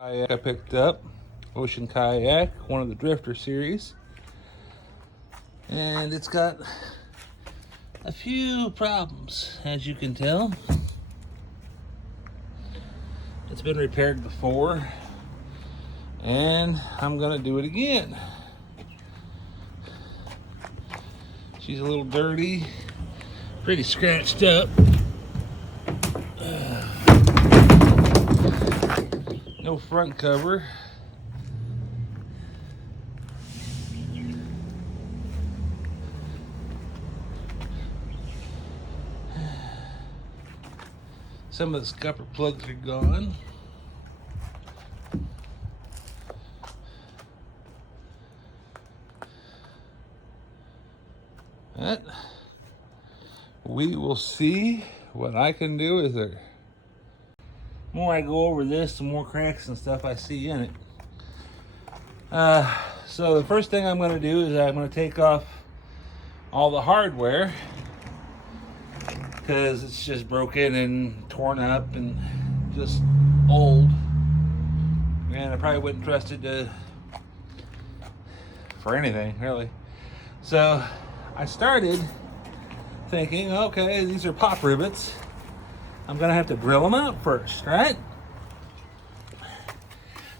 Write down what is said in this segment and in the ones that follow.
Kayak I picked up, Ocean Kayak, one of the Drifter series, and it's got a few problems, as you can tell. It's been repaired before, and I'm gonna do it again. She's a little dirty, pretty scratched up. No front cover. Some of the scupper plugs are gone. But we will see what I can do with her. The more I go over this, the more cracks and stuff I see in it. So the first thing I'm going to do is I'm going to take off all the hardware, because it's just broken and torn up and just old, and I probably wouldn't trust it for anything really. So I started thinking, okay, these are pop rivets. I'm gonna have to drill them out first, right?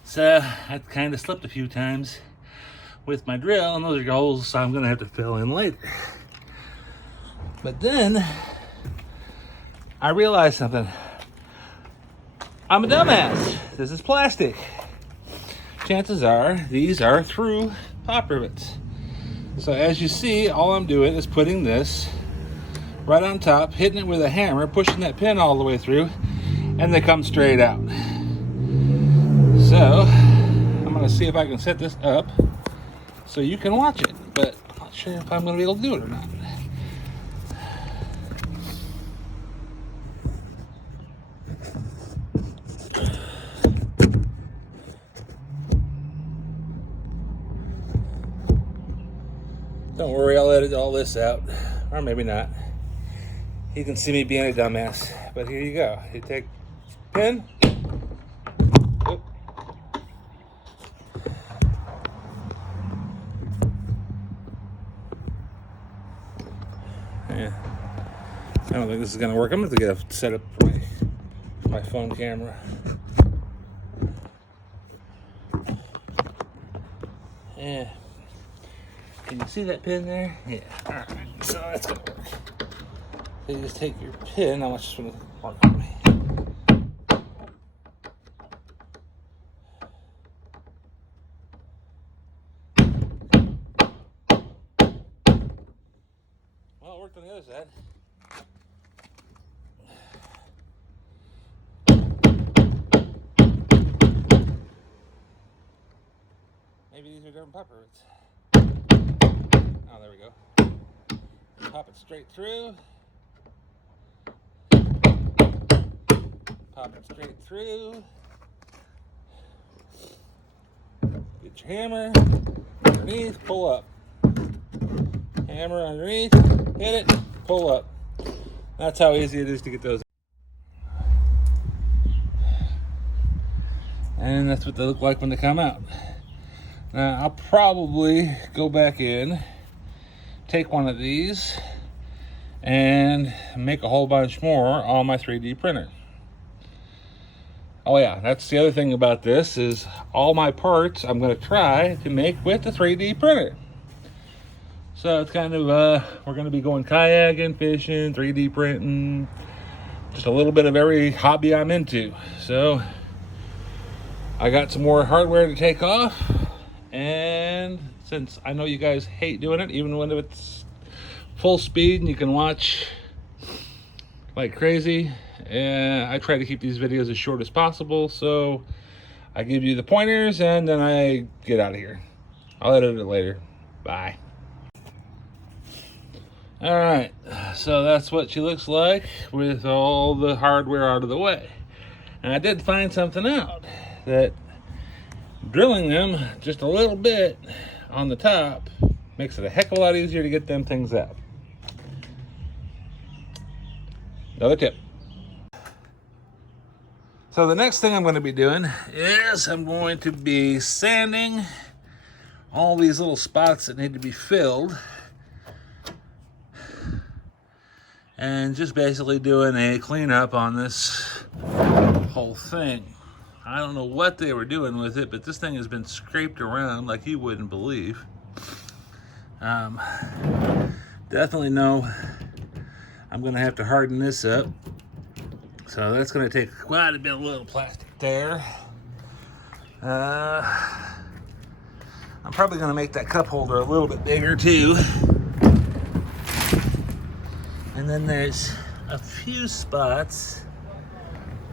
So I kind of slipped a few times with my drill, and those are holes, so I'm gonna have to fill in later. But then I realized something. I'm a dumbass. This is plastic. Chances are these are through pop rivets. So as you see, all I'm doing is putting this right on top, hitting it with a hammer, pushing that pin all the way through, and they come straight out. So I'm gonna see if I can set this up so you can watch it, but I'm not sure if I'm gonna be able to do it or not. Don't worry, I'll edit all this out, or maybe not. You can see me being a dumbass, but here you go. You take pin. Oop. Yeah, I don't think this is gonna work. I'm gonna have to get a setup for my phone camera. Yeah. Can you see that pin there? Yeah. All right. So that's gonna work. So you just take your pin. I'm just gonna mark on me. Well, it worked on the other side. Maybe these are different pop rivets. Oh, there we go. Pop it straight through. Pop it straight through. Get your hammer underneath, pull up. Hammer underneath, hit it, pull up. That's how easy it is to get those. And that's what they look like when they come out. Now I'll probably go back in, take one of these, and make a whole bunch more on my 3D printer. Oh yeah, that's the other thing about this, is all my parts I'm going to try to make with the 3D printer. So it's kind of, we're going to be going kayaking, fishing, 3D printing, just a little bit of every hobby I'm into. So I got some more hardware to take off, and since I know you guys hate doing it, even when it's full speed and you can watch like crazy, I try to keep these videos as short as possible, so I give you the pointers and then I get out of here. I'll edit it later. Bye. All right, so that's what she looks like with all the hardware out of the way. And I did find something out, that drilling them just a little bit on the top makes it a heck of a lot easier to get them things out. Another tip. So the next thing I'm going to be doing is I'm going to be sanding all these little spots that need to be filled, and just basically doing a cleanup on this whole thing. I don't know what they were doing with it, but this thing has been scraped around like you wouldn't believe. Definitely know I'm going to have to harden this up. So that's going to take quite a bit of little plastic there. I'm probably going to make that cup holder a little bit bigger too. And then there's a few spots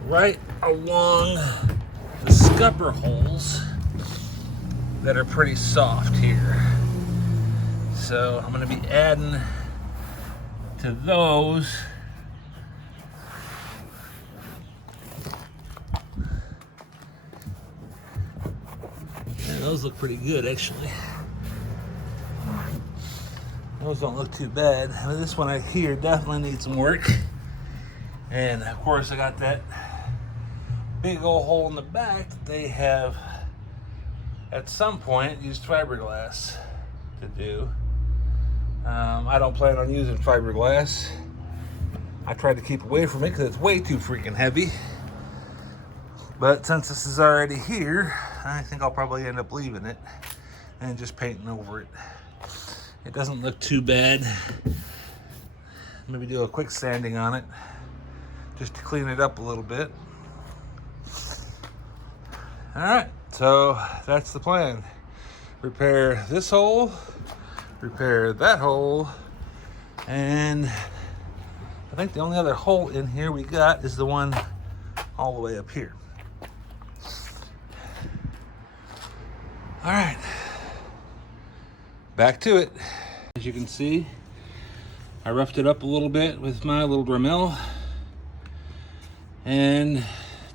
right along the scupper holes that are pretty soft here. So I'm going to be adding to those. Yeah, those look pretty good actually. Those don't look too bad. I mean, this one right here definitely needs some work. And of course I got that big old hole in the back that they have at some point used fiberglass to do. I don't plan on using fiberglass. I tried to keep away from it because it's way too freaking heavy. But since this is already here, I think I'll probably end up leaving it and just painting over it. It doesn't look too bad. Maybe do a quick sanding on it just to clean it up a little bit. All right, so that's the plan. Repair this hole, repair that hole, and I think the only other hole in here we got is the one all the way up here. All right, back to it. As you can see, I roughed it up a little bit with my little Dremel and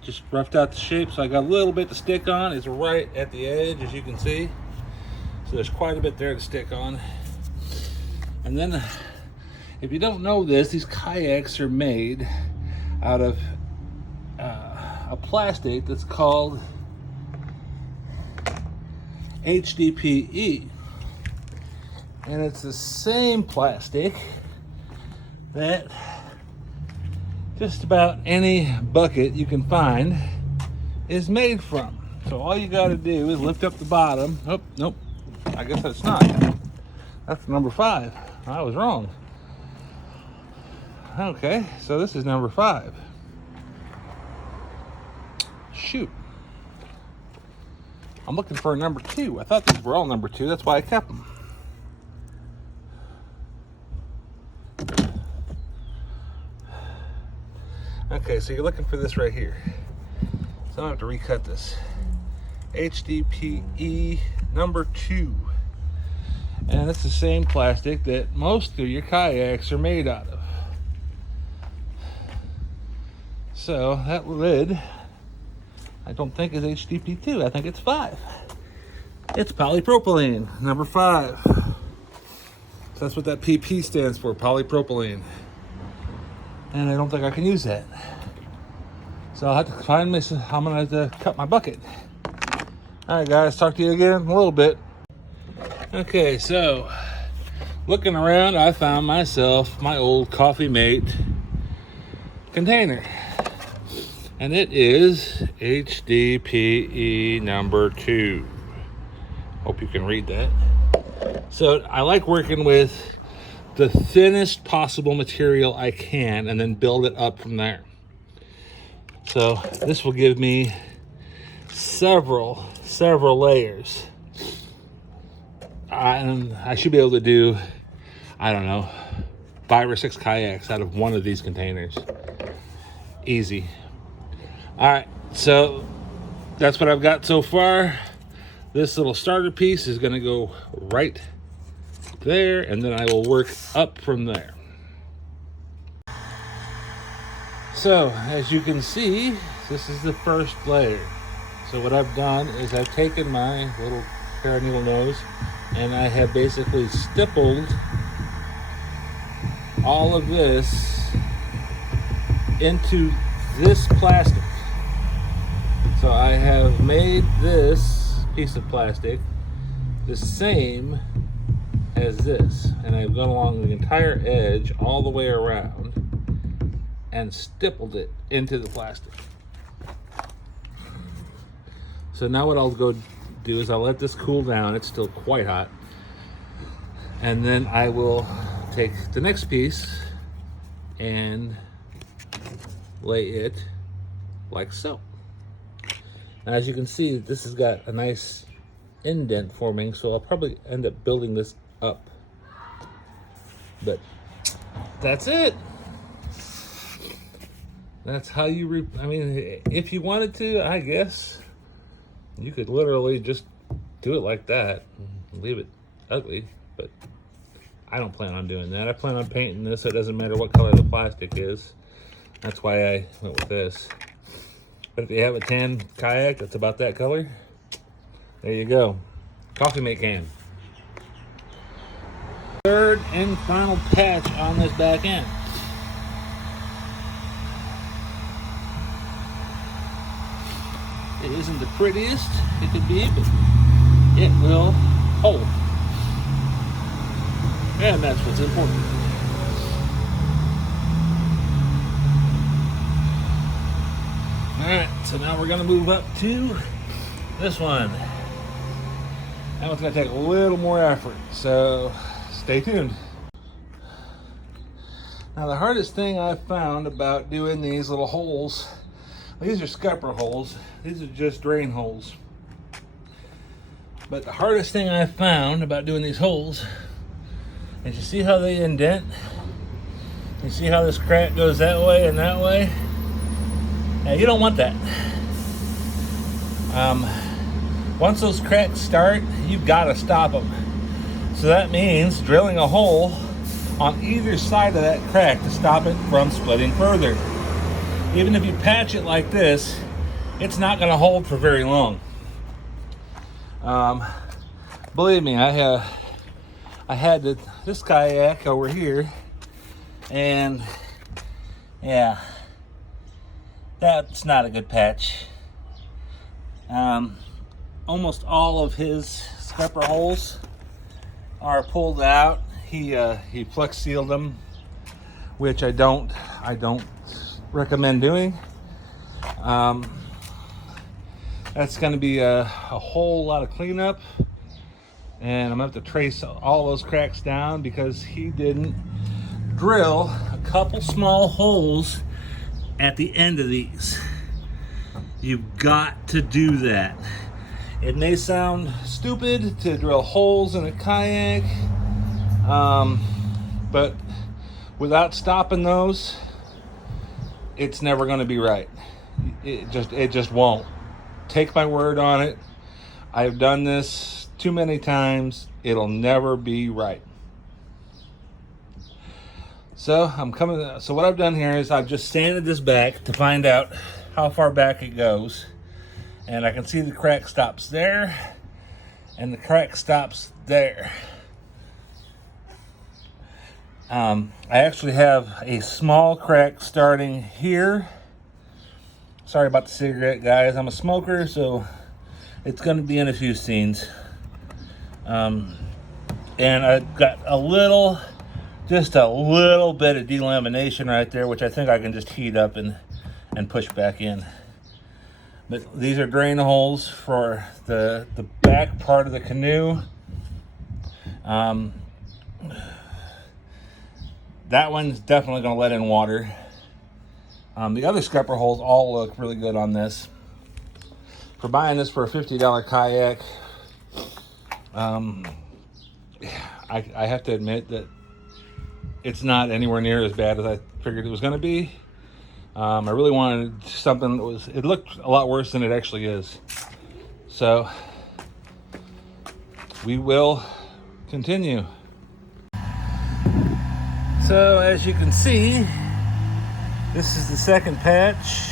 just roughed out the shape, so I got a little bit to stick on. It's right at the edge, as you can see. So there's quite a bit there to stick on. And then, if you don't know this, these kayaks are made out of a plastic that's called hdpe. And it's the same plastic that just about any bucket you can find is made from. So all you got to do is lift up the bottom. Oh, nope. I guess that's not. That's number 5. I was wrong. Okay, so this is number 5. Shoot. I'm looking for a number 2. I thought these were all number 2. That's why I kept them. Okay, so you're looking for this right here. So I have to recut this. hdpe number 2. And it's the same plastic that most of your kayaks are made out of. So that lid, I don't think is hdpe 2. I think it's 5. It's polypropylene, number 5. So that's what that PP stands for, polypropylene. And I don't think I can use that. So I'll have to find me some, I'm gonna have to cut my bucket. All right, guys, talk to you again in a little bit. Okay, so looking around, I found myself my old Coffee Mate container. And it is hdpe number 2. Hope you can read that. So I like working with the thinnest possible material I can and then build it up from there. So this will give me several layers. And I should be able to do, I don't know, 5 or 6 kayaks out of one of these containers. Easy. All right, so that's what I've got so far. This little starter piece is gonna go right there, and then I will work up from there. So as you can see, this is the first layer. So what I've done is I've taken my little pair of needle nose and I have basically stippled all of this into this plastic. So I have made this piece of plastic the same as this, and I've gone along the entire edge all the way around and stippled it into the plastic. So now what I'll go do is I'll let this cool down. It's still quite hot. And then I will take the next piece and lay it like so. Now, as you can see, this has got a nice indent forming, so I'll probably end up building this up. But that's it. That's how you, I mean, if you wanted to, I guess, you could literally just do it like that and leave it ugly, but I don't plan on doing that. I plan on painting this, so it doesn't matter what color the plastic is. That's why I went with this. But if you have a tan kayak that's about that color, there you go. Coffee mate can. Third and final patch on this back end. It isn't the prettiest it could be, but it will hold. And that's what's important. Alright, so now we're going to move up to this one. That one's going to take a little more effort, so stay tuned. Now the hardest thing I've found about doing these little holes, these are scupper holes, these are just drain holes. But the hardest thing I've found about doing these holes is, you see how they indent? You see how this crack goes that way and that way? Now you don't want that. Once those cracks start, you've got to stop them. So that means drilling a hole on either side of that crack to stop it from splitting further. Even if you patch it like this, it's not going to hold for very long. Believe me, I had this kayak over here, and yeah, that's not a good patch. Almost all of his scupper holes are pulled out. He flex sealed them, which I don't recommend doing. That's going to be a whole lot of cleanup, and I'm going to have to trace all those cracks down because he didn't drill a couple small holes at the end of these. You've got to do that. It may sound stupid to drill holes in a kayak, but without stopping those, it's never going to be right. It just won't. Take my word on it. I've done this too many times. It'll never be right. So what I've done here is I've just sanded this back to find out how far back it goes. And I can see the crack stops there, and the crack stops there. I actually have a small crack starting here. Sorry about the cigarette, guys. I'm a smoker, so it's going to be in a few scenes. And I've got just a little bit of delamination right there, which I think I can just heat up and push back in. But these are drain holes for the back part of the canoe. That one's definitely going to let in water. The other scupper holes all look really good on this. For buying this for a $50 kayak, I have to admit that it's not anywhere near as bad as I figured it was going to be. I really wanted something that it looked a lot worse than it actually is. So we will continue. So as you can see, this is the second patch.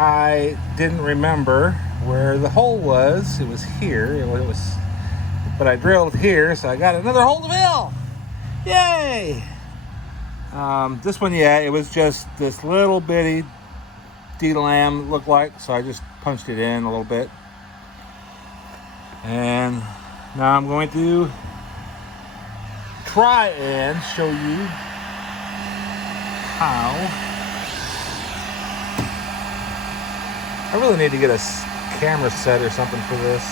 I didn't remember where the hole was. It was here. But I drilled here, so I got another hole to fill. Yay! This one, yeah, it was just this little bitty D-lam looked like, so I just punched it in a little bit. And now I'm going to try and show you how. I really need to get a camera set or something for this.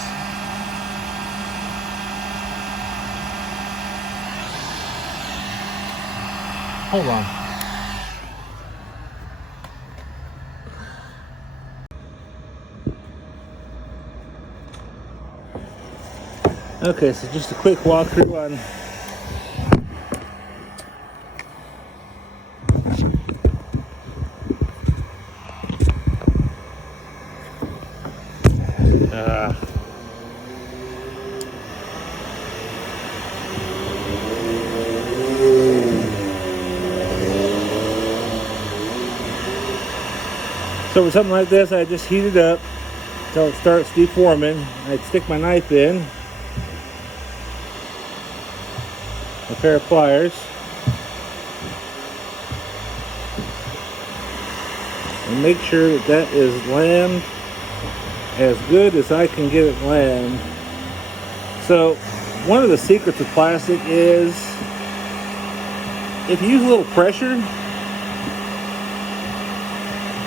Hold on. Okay, so just a quick walkthrough on so for something like this, I just heat it up until it starts deforming. I'd stick my knife in, a pair of pliers, and make sure that that is lammed as good as I can get it lammed. So one of the secrets of plastic is if you use a little pressure,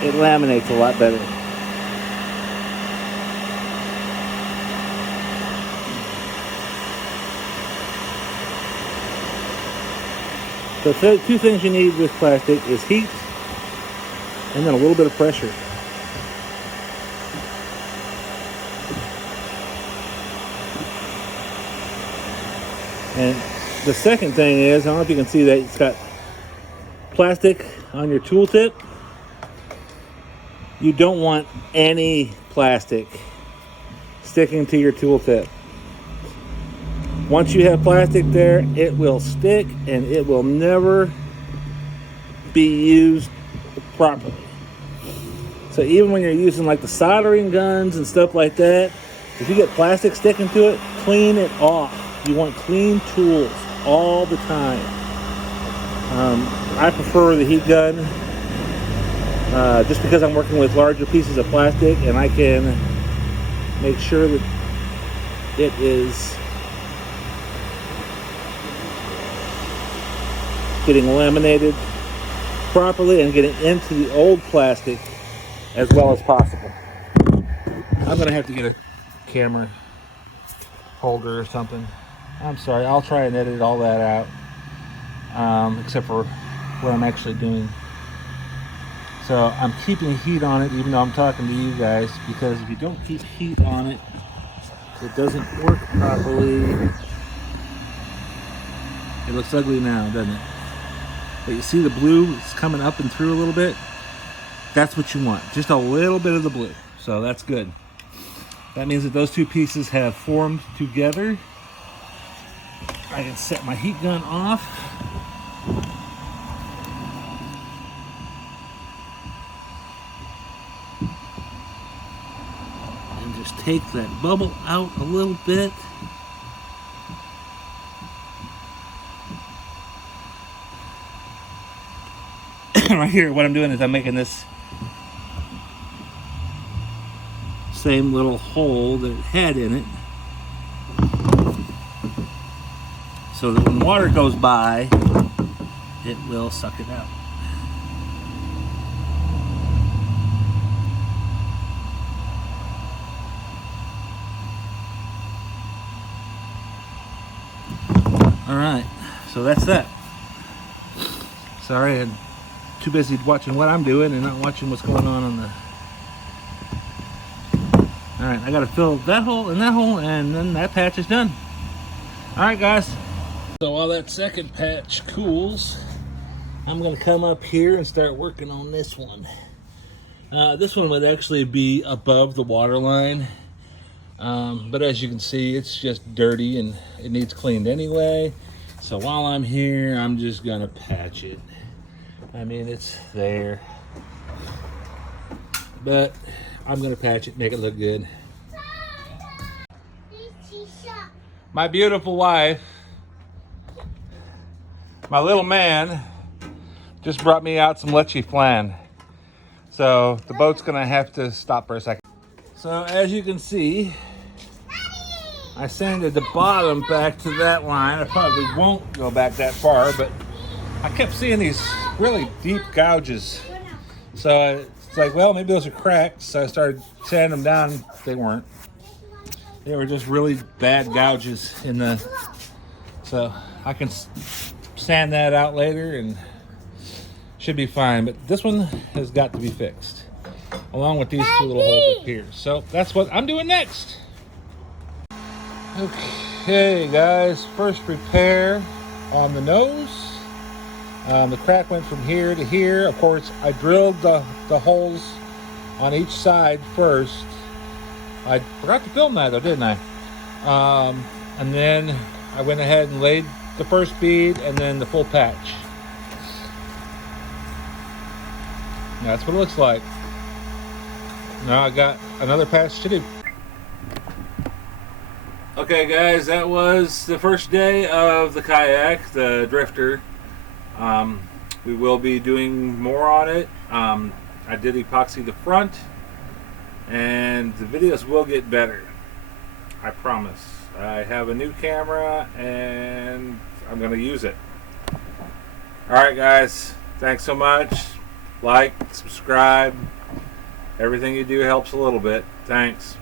it laminates a lot better. So two things you need with plastic is heat and then a little bit of pressure. And the second thing is, I don't know if you can see that it's got plastic on your tool tip. You don't want any plastic sticking to your tool tip. Once you have plastic there, it will stick and it will never be used properly. So even when you're using like the soldering guns and stuff like that, if you get plastic sticking to it, clean it off. You want clean tools all the time. I prefer the heat gun just because I'm working with larger pieces of plastic and I can make sure that it is getting laminated properly and getting into the old plastic as well as possible. I'm gonna have to get a camera holder or something. I'm sorry, I'll try and edit all that out, except for what I'm actually doing. So I'm keeping heat on it even though I'm talking to you guys, because if you don't keep heat on it, it doesn't work properly. It looks ugly now, doesn't it? But you see the blue is coming up and through a little bit? That's what you want, just a little bit of the blue. So that's good. That means that those two pieces have formed together. I can set my heat gun off. And just take that bubble out a little bit. Right here, what I'm doing is I'm making this same little hole that it had in it, so that when water goes by, it will suck it out. All right, so that's that. Sorry, I'm too busy watching what I'm doing and not watching what's going on the... All right, I gotta fill that hole and that hole, and then that patch is done. All right, guys. So while that second patch cools, I'm gonna come up here and start working on this one. This one would actually be above the water line, but as you can see, it's just dirty and it needs cleaned anyway. So while I'm here, I'm just gonna patch it. I mean, it's there, but I'm gonna patch it, make it look good. My beautiful wife, my little man, just brought me out some leche flan. So the boat's gonna have to stop for a second. So as you can see, I sanded the bottom back to that line. I probably won't go back that far, but I kept seeing these really deep gouges. So it's like, well, maybe those are cracks. So I started sanding them down. They weren't. They were just really bad gouges in the... So I can sand that out later and should be fine. But this one has got to be fixed, along with these two little holes up here. So that's what I'm doing next. Okay, guys. First repair on the nose. The crack went from here to here. Of course, I drilled the holes on each side first. I forgot to film that though, didn't I? And then I went ahead and laid the first bead and then the full patch. That's what it looks like. Now I got another patch to do. Okay guys, that was the first day of the kayak, the drifter. We will be doing more on it. I did epoxy the front, and the videos will get better. I promise. I have a new camera, and I'm going to use it. Alright guys, thanks so much. Like, subscribe. Everything you do helps a little bit. Thanks.